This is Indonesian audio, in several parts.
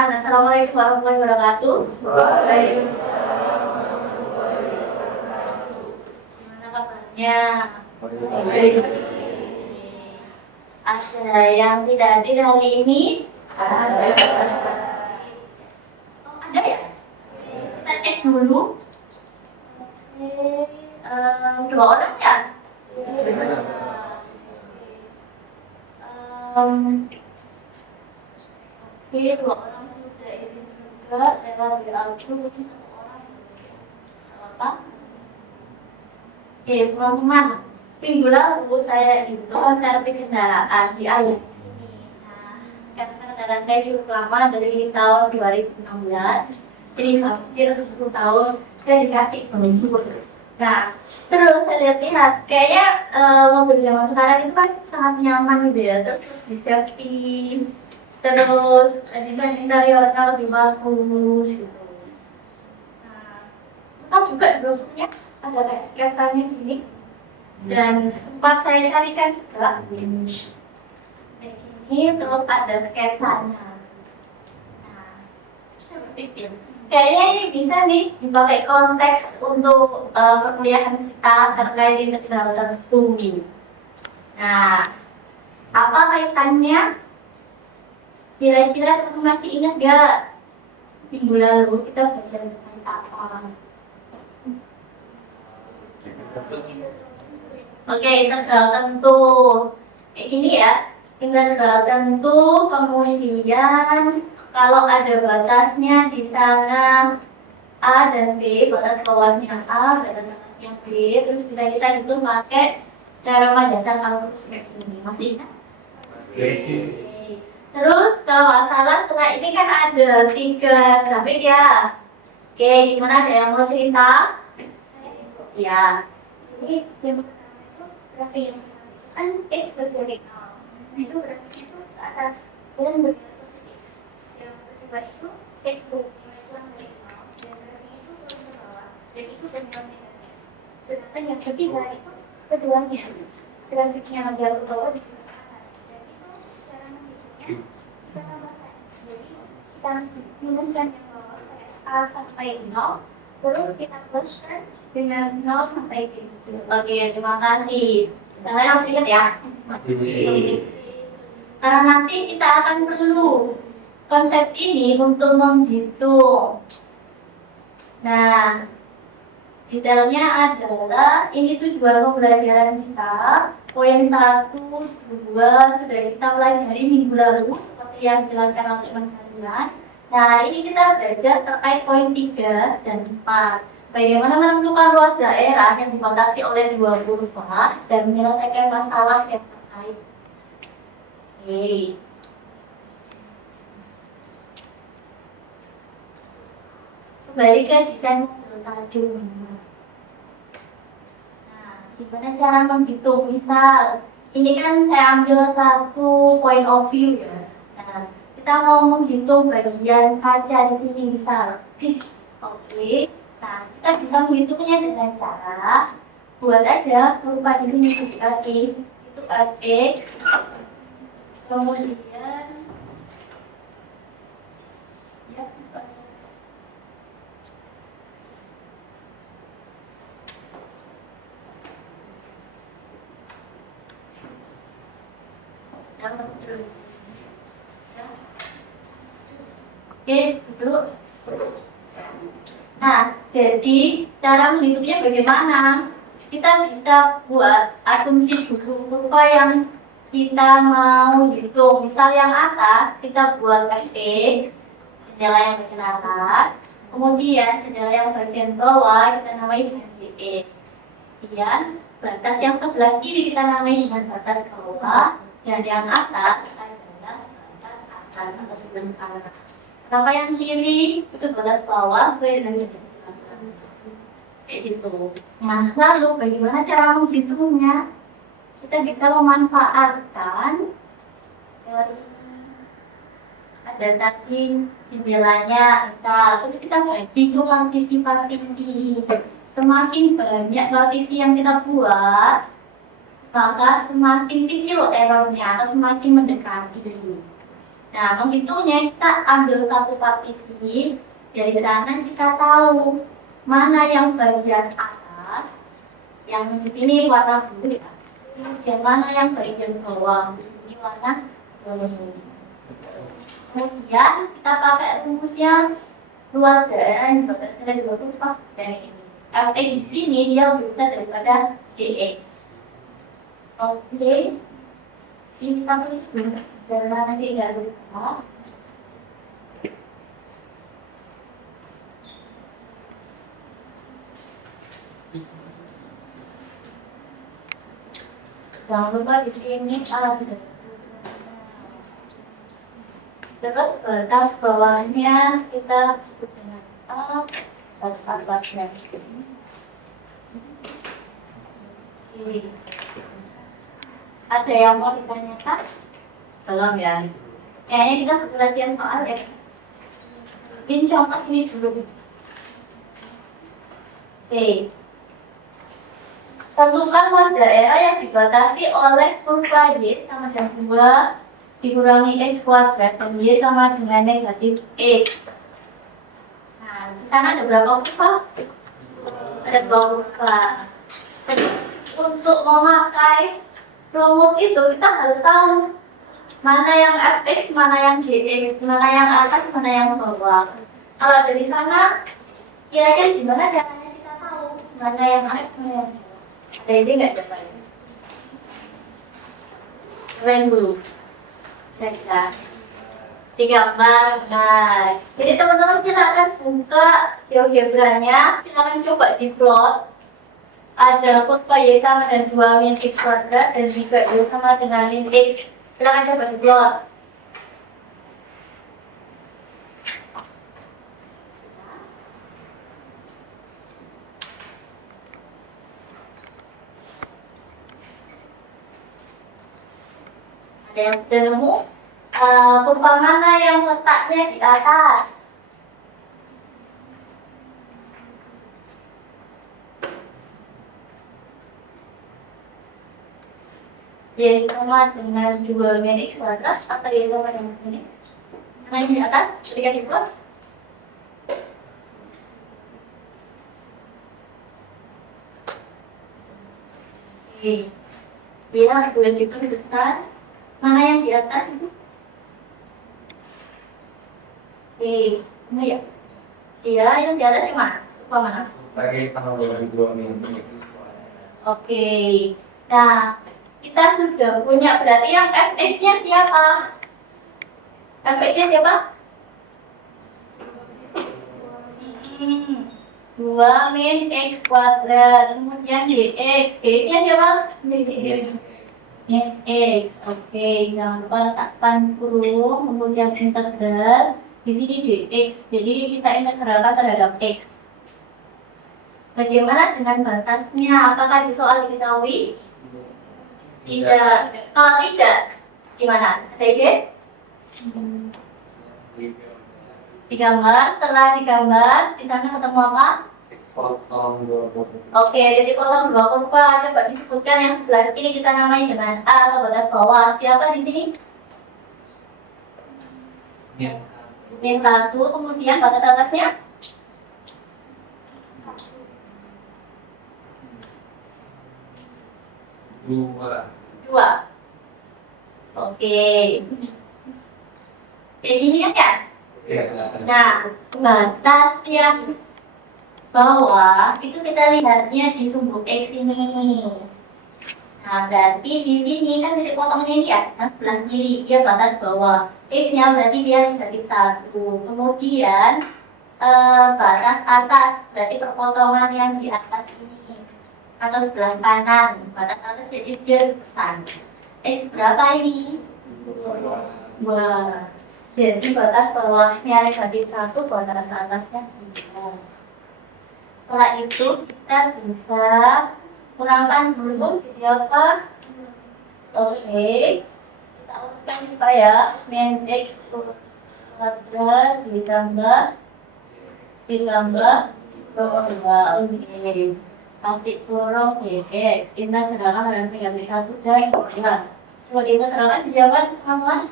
teman-teman. Assalamualaikum warahmatullahi wabarakatuh. Gimana kabarnya? Baik. Ada yang tidak hadir hari ini? Ada. Oh, ada ya? Kita cek dulu. Dua orang ya? Oke, dua orang sudah izin juga lewat WA group, satu orang apa? Oke, teman-teman, minggu lalu saya itu servis kendaraan di ayah sini. Nah, karena kendaraan saya cukup lama dari tahun 2016, jadi hampir 10 tahun saya dikasih bonus. Nah, terus saya lihat-lihat, kayaknya mobil zaman sekarang itu kan sangat nyaman gitu ya, terus di safety, terus desain interiornya lebih bagus gitu. Nah, atau juga brosurnya ada kayak sketsanya gini, dan sempat saya carikan juga kayak gini, terus ada sketsanya. Nah, saya berpikir kayaknya ini bisa nih dipakai konteks untuk perkuliahan kita terkait integral tertentu. Nah, apa kaitannya? Kira-kira kamu masih ingat gak minggu lalu kita belajar tentang apa? Oke, integral tentu. Kayak gini ya, integral tentu kemudian kalau ada batasnya di sana A dan B, batas bawahnya A, batas atasnya B, terus kita hitung pakai cara dasar kalkulus kayak ini. Masih ingat? Terus kalau nggak salah setelah ini kan ada 3 grafik ya. Oke, gimana, ada yang mau cerita? Ya, ini yang itu grafik yang kan X bergerak. Nah itu grafik itu ke atas dan bergerak positif. Yang kedua itu X bergerak dari nol dan grafik itu turun ke bawah. Dan itu dengan negatif. Sedangkan yang ketiga itu keduanya. Grafiknya menjauh ke bawah di atas. Dan itu cara menghitungnya kita tambahkan. Jadi kita minuskan yang bawah kayak A sampai 0, terus kita pluskan dengan 0 sampai 7. Oke, terima kasih. Kalian harus ingat ya. Karena nanti kita akan perlu konsep ini untuk menghitung. Nah, detailnya adalah ini tujuan pembelajaran kita. Poin 1, 2 sudah kita pelajari minggu lalu seperti yang dijelaskan oleh teman kalian. Nah, ini kita belajar terkait poin 3 dan 4. Bagaimana menentukan luas daerah yang dibatasi oleh 2 kurva dan menyelesaikan masalah yang terkait. Oke. Kembali ke desain mobil tadi. Nah, gimana cara menghitung? Misal, ini kan saya ambil satu point of view ya. Nah, kita mau menghitung bagian kaca di sini misal. Oke. Nah, kita bisa menghitungnya dengan cara buat aja berupa di sini seperti itu X, kemudian ya terus ya. Oke, dulu. Nah, jadi cara menghitungnya bagaimana? Kita bisa buat asumsi dulu kurva yang kita mau hitung. Misal yang atas kita buat X, jendela yang bagian atas. Kemudian jendela yang bagian bawah kita namai dengan BX. Kemudian batas yang sebelah kiri kita namai dengan batas bawah. Dan yang atas adalah batas atas atau sebelah kanan. Kenapa yang kiri itu batas bawah sesuai dengan yang kayak gitu. Nah, lalu bagaimana cara menghitungnya? Kita bisa memanfaatkan ada tadi jendelanya, terus kita bagi ke partisi. Semakin banyak partisi yang kita buat, maka semakin kecil errornya atau semakin mendekati. Nah, menghitungnya kita ambil satu partisi, dari sana kita tahu mana yang bagian atas, yang ini warna biru, dan mana yang bagian bawah, ini warna biru. Kemudian kita pakai rumusnya luas daerah yang dibatasi dari 24 dan ini. Fx di sini dia lebih besar daripada dx. Oke, ini kita tulis dulu karena nanti nggak lupa. Jangan lupa di sini ada. Terus batas bawahnya kita sebut dengan A, batas atasnya. Ada yang mau ditanyakan? Belum ya? Kayaknya kita butuh latihan soal ya. Bikin contoh ini dulu. Oke. Tentukan luas daerah yang dibatasi oleh kurva Y sama dengan 2 dikurangi X kuadrat dan Y sama dengan negatif X. Nah, di sana ada berapa kurva? Ada 2 kurva. Untuk memakai rumus itu kita harus tahu mana yang fx, mana yang gx, mana yang atas, mana yang bawah. Kalau dari sana, kira-kira gimana caranya kita tahu mana yang fx, mana yang bawah? Ada ide nggak coba? Keren dulu. Bisa. Digambar. Nah, jadi teman-teman silakan buka GeoGebra-nya, silakan coba di plot. Ada kurva Y sama dengan 2 min X kuadrat dan juga Y sama dengan min X. Silakan coba di plot. Ada yang sudah nemu? Kurva mana yang letaknya di atas? Y sama dengan 2 min X kuadrat atau Y sama dengan min X? Yang di atas, ketika di plot. Oke. Ya, boleh dihitung besar. Mana yang di atas itu? Oke, ini ya. Iya, yang di atas yang mana? Kurva mana? Pakai tanggal 22 min. Oke. Nah, kita sudah punya berarti yang fx-nya siapa? Fx-nya siapa? 2 min X kuadrat. Kemudian dx. Dx-nya siapa? Min X. Oke, jangan lupa letakkan kurung, kemudian integral. Di sini dx. Jadi kita integralkan terhadap X. Bagaimana dengan batasnya? Apakah di soal diketahui? Tidak. Kalau tidak, gimana? Ada ide? Digambar. Setelah digambar, di sana ketemu apa? Potong 20. Oke, jadi potong 2 kurva. Coba disebutkan yang sebelah kiri kita namai dengan A atau batas bawah. Siapa di sini? Min 1. Kemudian batas atasnya? 2. Oke. Jadi ini kan? Nah, batas yang bawah itu kita lihatnya di sumbu X ini. Nah, berarti di sini kan titik potongnya ini ya, yang sebelah kiri dia batas bawah. X-nya berarti dia negatif 1. Kemudian batas atas berarti perpotongan yang di atas ini atau sebelah kanan, batas atas jadi dia besar. X berapa ini? 2. Jadi batas bawahnya negatif 1, batas atasnya 3. Setelah itu kita bisa kurangkan dulu jadi apa? Oke, kita urutkan juga ya. Min X kuadrat ditambah 2. Oke. Kasih kurung dx. Kita sedangkan dengan negatif 1 dan 2. Kalau kita terangkan dijawab sama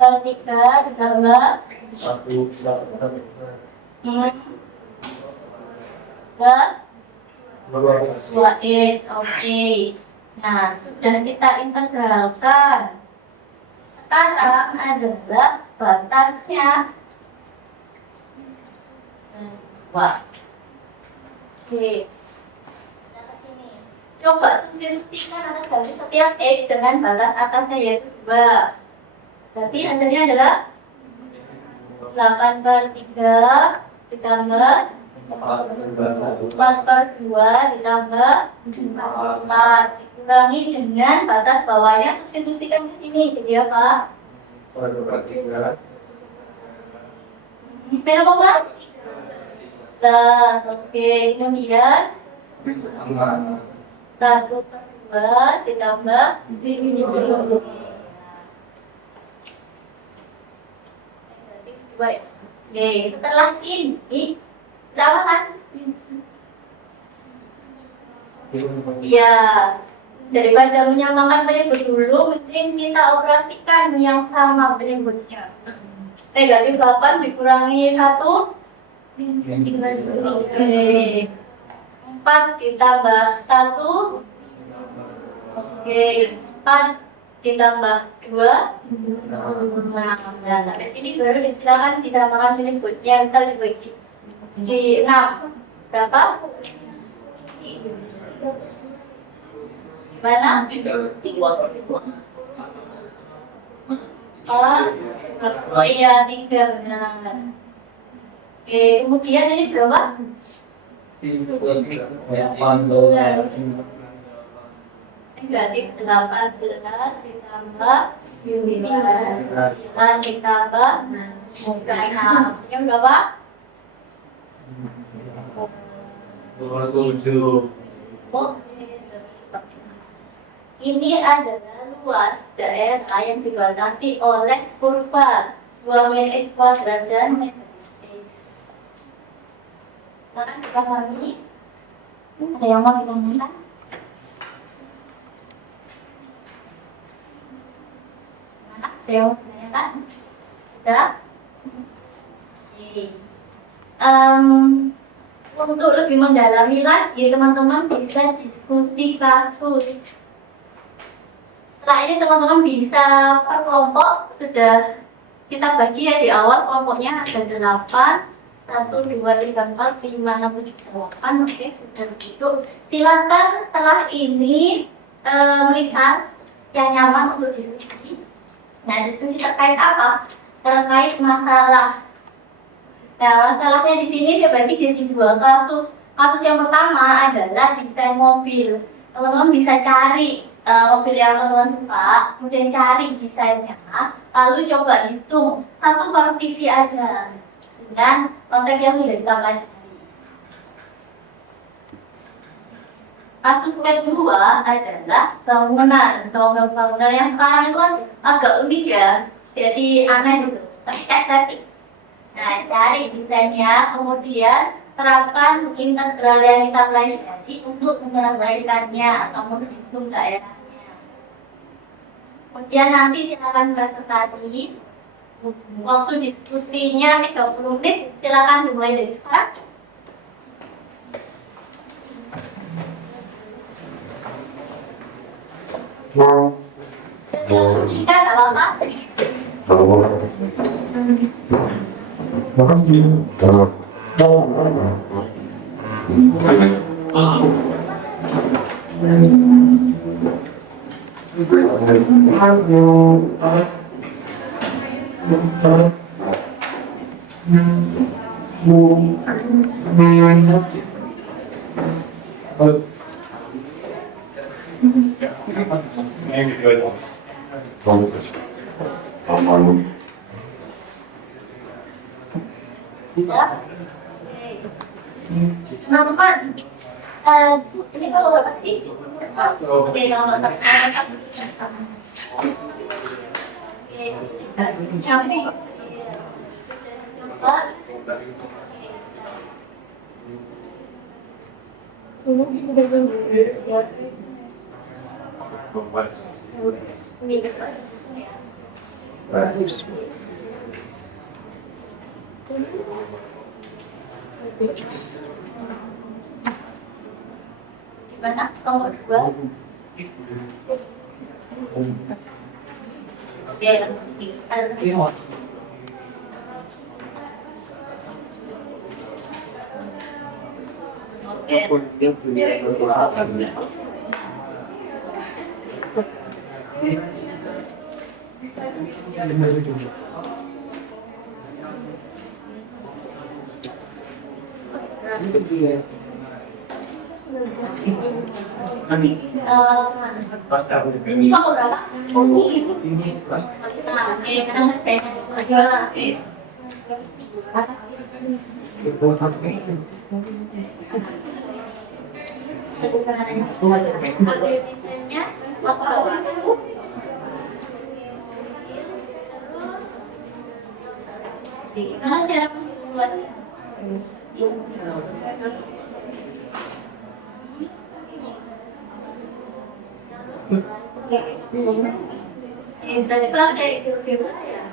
Kalau 3 ditambah Satu, satu, hmm, dua dua, 2x, oke. Nah, sudah kita integralkan. Sekarang adalah batasnya. Wah. Oke. Kita ke sini. Coba substitusikan atau ganti setiap x dengan batas atasnya yaitu 2. Berarti hasilnya adalah 8 per 3 ditambah 4 per 2 ditambah 4 dikurangi dengan batas bawahnya, substitusikan ke sini jadi apa? Beda apa? Nah, oke, kemudian 1 per 2 ditambah 2. Oke, setelah ini berapa kan? Ya, daripada menyamakan penyebut dulu, mending kita operasikan yang sama penyebutnya. Negatif 8 dikurangi 1. Oke. 4 ditambah 1. Oke, 4 ditambah 2. Nah, sampai sini baru silakan disamakan penyebutnya. Misal dibagi di 6 berapa? Gimana? 3. Oh iya, 3 benar. Oke, kemudian ini berapa? Negatif 18 ditambah 9 ditambah 6. Ini berapa? 27. Ini adalah luas daerah yang dibatasi oleh kurva 2 min x kuadrat dan negatif x. Silakan dipahami. Ada yang mau ditanyakan? Ada yang mau ditanyakan? Sudah? Oke. Untuk lebih mendalami lagi, teman-teman bisa diskusi kasus. Setelah ini teman-teman bisa per kelompok, sudah kita bagi ya di awal kelompoknya ada 8, 1, 2, 3, 4, 5, 6, 7, 8. Oke, sudah begitu. Silakan setelah ini melihat yang nyaman untuk diskusi. Nah, diskusi terkait apa? Terkait masalah. Nah, masalahnya di sini saya bagi jadi 2 kasus. Kasus yang pertama adalah desain mobil. Teman-teman bisa cari mobil yang teman-teman suka, kemudian cari desainnya, lalu coba hitung 1 partisi aja dengan konsep yang sudah kita pelajari. Kasus kedua adalah bangunan. Bangunan yang sekarang itu kan agak unik ya, jadi aneh gitu, tapi estetik. Nah, cari desainnya, kemudian terapkan integral yang kita pelajari untuk menyelesaikannya atau menghitung daerahnya. Kemudian nanti silakan presentasi. Waktu diskusinya 30 menit, silakan dimulai dari sekarang. Jika ada apa-apa. Ya. Teman-teman, ini kalau berapa sih? Oke, nomor 1. Oke, camping. Coba. Minggu. Gimana? Nomor 2. Ya, ada. Ini mau berapa? Ini. Nah, kadang saya desainnya waktu gimana cara membuatnya? Tadi kayak itu gimana ya?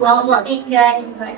Kelompok 3 apa?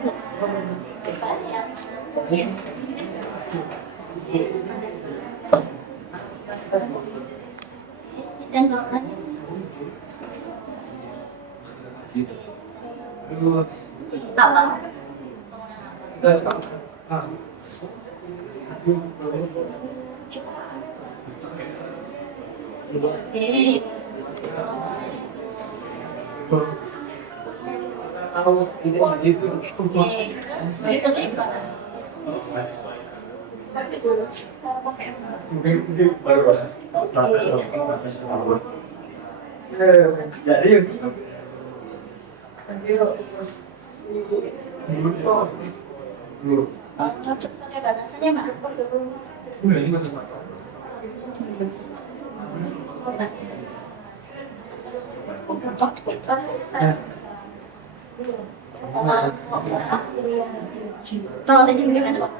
Kalau ada jam gimana Pak?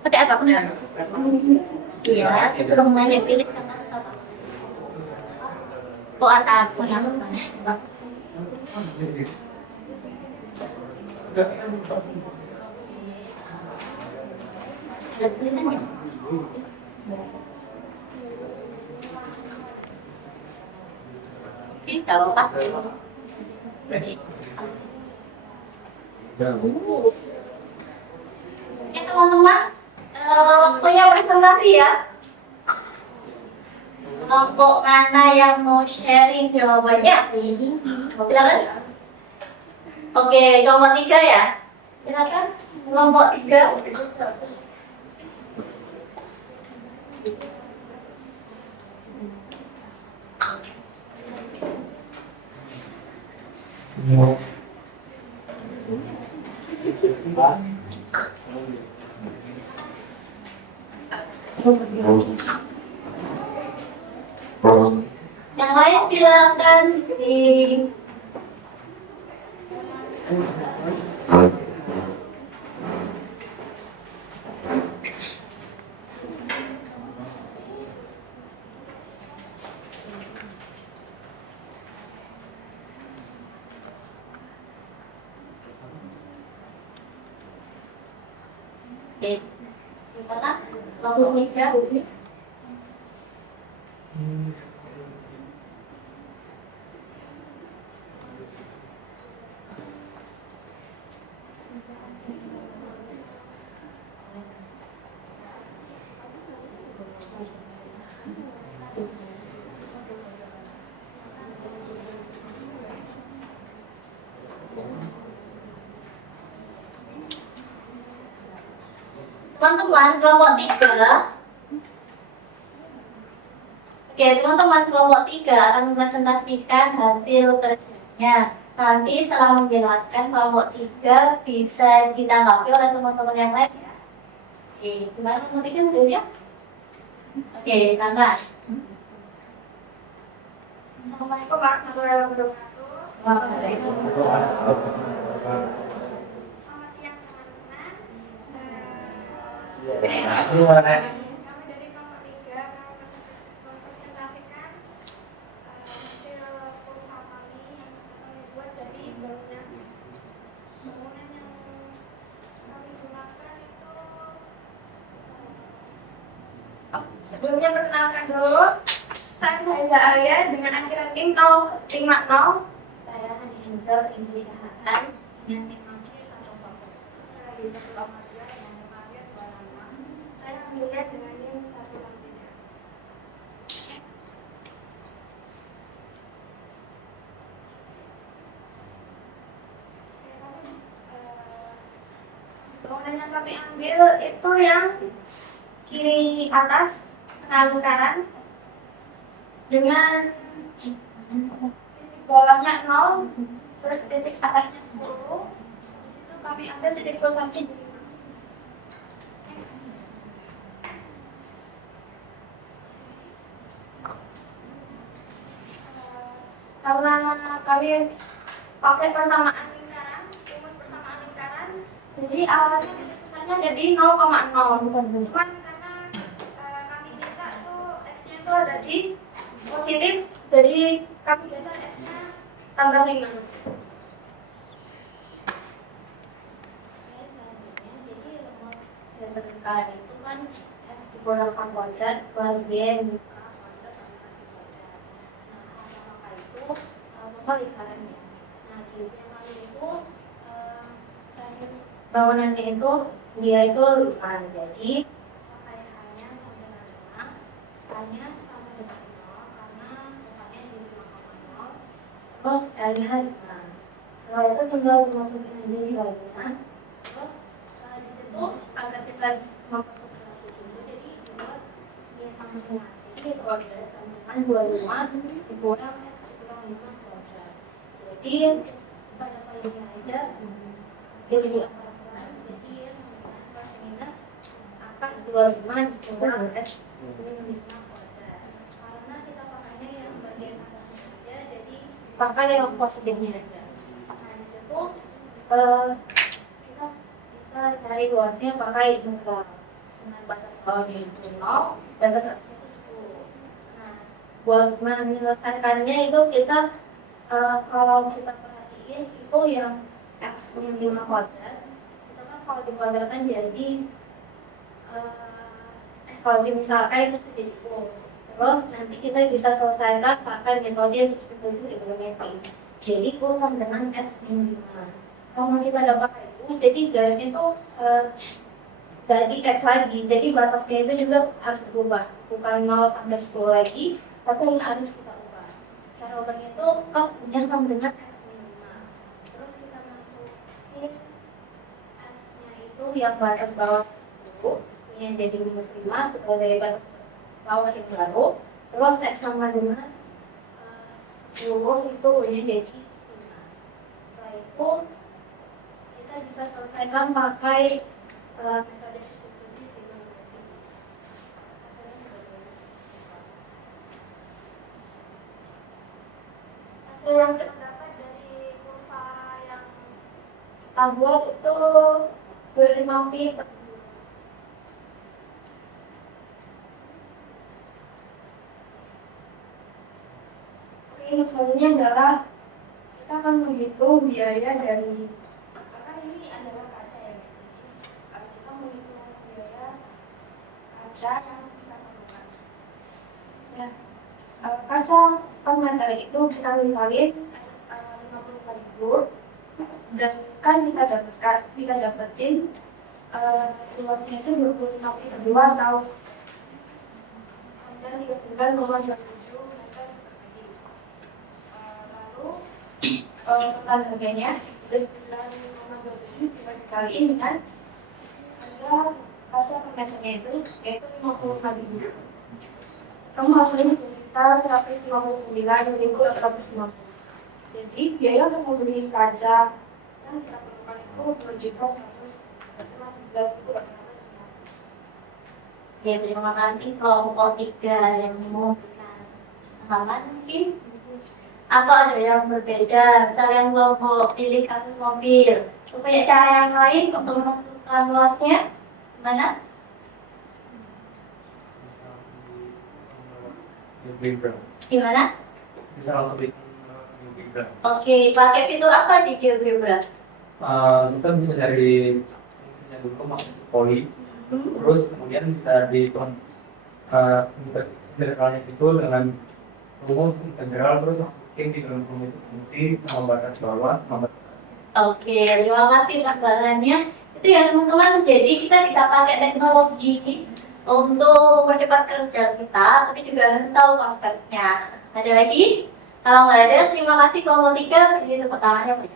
Pakai apa pun ya? Iya, itu rumahnya pilih sama apa? Oh, atau nama mana? Ada tulisannya? Kita pakai. Oke teman-teman, waktunya presentasi ya. Kelompok mana yang mau sharing jawabannya? Silakan. Oke, kelompok 3 ya. Silakan. Kelompok 3. Yang lain silakan di gimana? Kelompok 3 teman-teman kelompok 3. Oke, teman-teman kelompok 3 akan mempresentasikan hasil kerjanya. Nanti setelah menjelaskan kelompok 3 bisa ditanggapi oleh teman-teman yang lain ya. Oke, gimana kelompok 3 hasilnya? Oke, tanggal. Assalamualaikum warahmatullahi wabarakatuh. Selamat siang teman-teman. Gimana? Kami dari kelompok 3 akan mempresentasikan hasil kurva kami yang kami buat dari bangunan yang kami gunakan itu. Sebelumnya perkenalkan dulu, saya Faiza Alia dengan akhi ranking 050. Saya Hani Hamzah Indonesia Hakan dengan tim maki 140. Saya Yudha Ahmadiyah dengan NIM 26. Saya Amelia dengan NIM 163. Bangunan yang kami ambil itu yang kiri atas lingkaran dengan titik bawahnya 0, terus titik atasnya 10. Di situ kami ambil titik pulsasi di 5. Karena kami pakai persamaan lingkaran, rumus persamaan lingkaran, jadi awalnya titik pusatnya ada di 0,0. Cuman karena kami minta tuh x-nya itu ada di positif, jadi kami geser x-nya tambah 5. Oke, selanjutnya, jadi rumus dasar lingkaran itu kan x dikurangan kuadrat plus y dikurangan kuadrat sama lagi kuadrat. Nah, maka itu masalah lingkarannya. Nah, di yang kali itu radius bangunannya itu dia itu 5. Jadi pakai hanya sama dengan 5, hanya sama dengan 0 karena misalnya di 5,0. Terus L-nya 5. Setelah itu tinggal masukin aja di lainnya. Terus di situ agar kita membentuk grafik itu, jadi dibuat y sama dengan y kuadrat sama dengan 25 dikurang x dikurang 5 kuadrat. Jadi pada kalinya aja jadi akar-akaran, jadi y sama dengan plus minus akar 25 dikurang x min 5 kuadrat. Karena kita pakainya yang bagian atasnya aja, jadi pakai yang positifnya aja. Nah, di situ kita bisa cari luasnya pakai integral dengan batas bawahnya itu 0, batas atasnya itu 10. Nah, buat menyelesaikannya itu kita kalau kita perhatiin itu yang x min 5 kuadrat itu kan kalau dikuadratkan jadi kalau dimisalkan itu jadi U. Terus nanti kita bisa selesaikan pakai metode substitusi trigonometri. Jadi U sama dengan x min 5. Kalau kita udah pakai U, jadi garisnya itu jadi x lagi. Jadi batasnya itu juga harus berubah, bukan 0 sampai 10 lagi, tapi harus kita ubah. Cara ubahnya itu yang sama dengan x min 5. Terus kita masukin x-nya itu yang batas bawah 10, yang jadi minus 5 sebagai batas bawah yang baru. Terus x sama dengan 10 itu Y jadi 5. Setelah itu kita bisa selesaikan pakai metode substitusi trigonometri. Hasilnya seperti ini. Hasil yang kita dapat dari kurva yang kita buat itu 25 pi per 2. Oke, selanjutnya adalah kita akan menghitung biaya dari, karena ini adalah kaca ya, jadi kita menghitung biaya kaca yang kita perlukan. Nah, kaca per meter itu kita misalin 50.000, dan kan kita dapetin luasnya itu 25 pi per 2 atau 39,27 meter persegi. Lalu total harganya dari 9,27 kita dikaliin dengan harga kaca per meternya itu yaitu 50.000. Kamu hasilnya kita 159.850. Jadi biaya untuk membeli kaca yang kita perlukan itu 2.111.850. Ya, terima kasih kelompok 3 yang memberikan halaman mungkin. atau ada yang berbeda, misalnya yang kelompok pilih kasus mobil. Supaya cara yang lain untuk menentukan luasnya, gimana? Gimana? Bisa langsung di GeoGebra. Oke, pakai fitur apa di GeoGebra? Kita bisa cari fungsinya dulu masuk poli, terus kemudian bisa dihitung integralnya itu dengan rumus integral, terus masukin di dalam rumus fungsi sama batas bawah sama batas atas. Oke, terima kasih tambahannya. Itu ya teman-teman, jadi kita bisa pakai teknologi untuk mempercepat kerja kita, tapi juga harus tahu konsepnya. Ada lagi? Kalau nggak ada, terima kasih kelompok 3, jadi tepuk tangannya.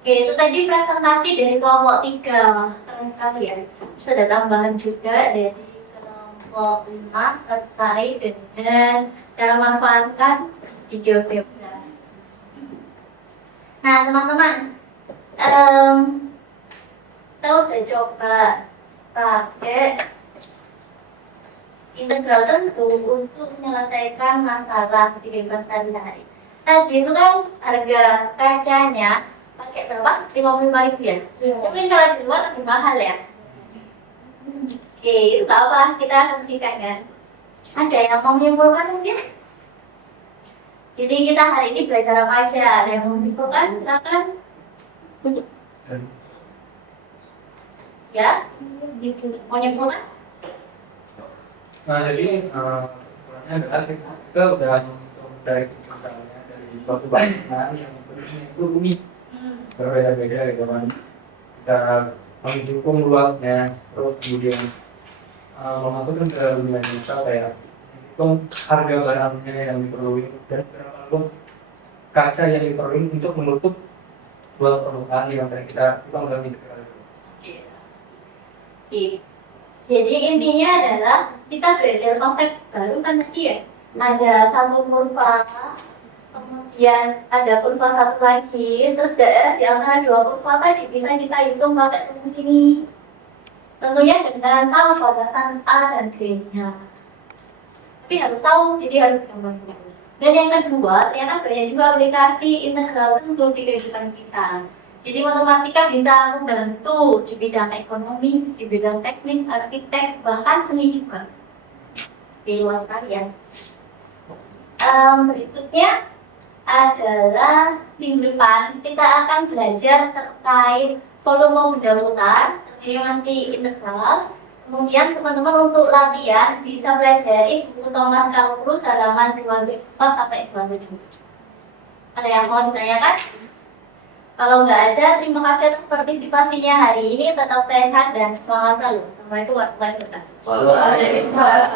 Oke, itu tadi presentasi dari kelompok 3. Keren sekali ya. Terus ada tambahan juga dari kelompok 5 terkait dengan cara memanfaatkan video webinar. Nah, teman-teman, kita udah coba pakai integral tentu untuk menyelesaikan masalah di kehidupan sehari-hari. Tadi itu kan harga kacanya pakai berapa? 55.000 ya? Mungkin kalau di luar lebih mahal ya? Oke, itu apa? Kita asumsikan kan? Ada yang mau menyimpulkan mungkin? Jadi kita hari ini belajar apa aja? Ada yang mau menyimpulkan? Silakan. Ya? Mau menyimpulkan? Nah, jadi kesimpulannya adalah kita udah dari misalnya dari suatu bangunan yang bentuknya itu unik, berbeda-beda gitu kan. Kita menghitung luasnya, terus kemudian memasukkan ke dunia digital kayak hitung harga barangnya yang diperlukan dan seberapa luas kaca yang diperlukan untuk menutup luas permukaan yang tadi kita dalam integral itu. Oke. Jadi intinya adalah kita belajar konsep baru kan tadi ya. Ada satu kurva, kemudian ada kurva satu lagi, terus daerah di antara dua kurva tadi bisa kita hitung pakai rumus ini. Tentunya dengan tahu batasan A dan B-nya. Tapi harus tahu, jadi harus gambarnya. Dan yang kedua, ternyata banyak juga aplikasi integral tentu di kehidupan kita. Jadi matematika bisa membantu di bidang ekonomi, di bidang teknik, arsitek, bahkan seni juga. Di luar sekali ya. Berikutnya adalah minggu depan kita akan belajar terkait volume benda putar, jadi masih integral. Kemudian teman-teman untuk latihan bisa pelajari buku Thomas Calculus halaman 24 sampai 27. Ada yang mau ditanyakan? Kalau nggak ada, terima kasih atas partisipasinya hari ini. Tetap sehat dan semangat selalu. Assalamualaikum warahmatullahi wabarakatuh. Waalaikumsalam.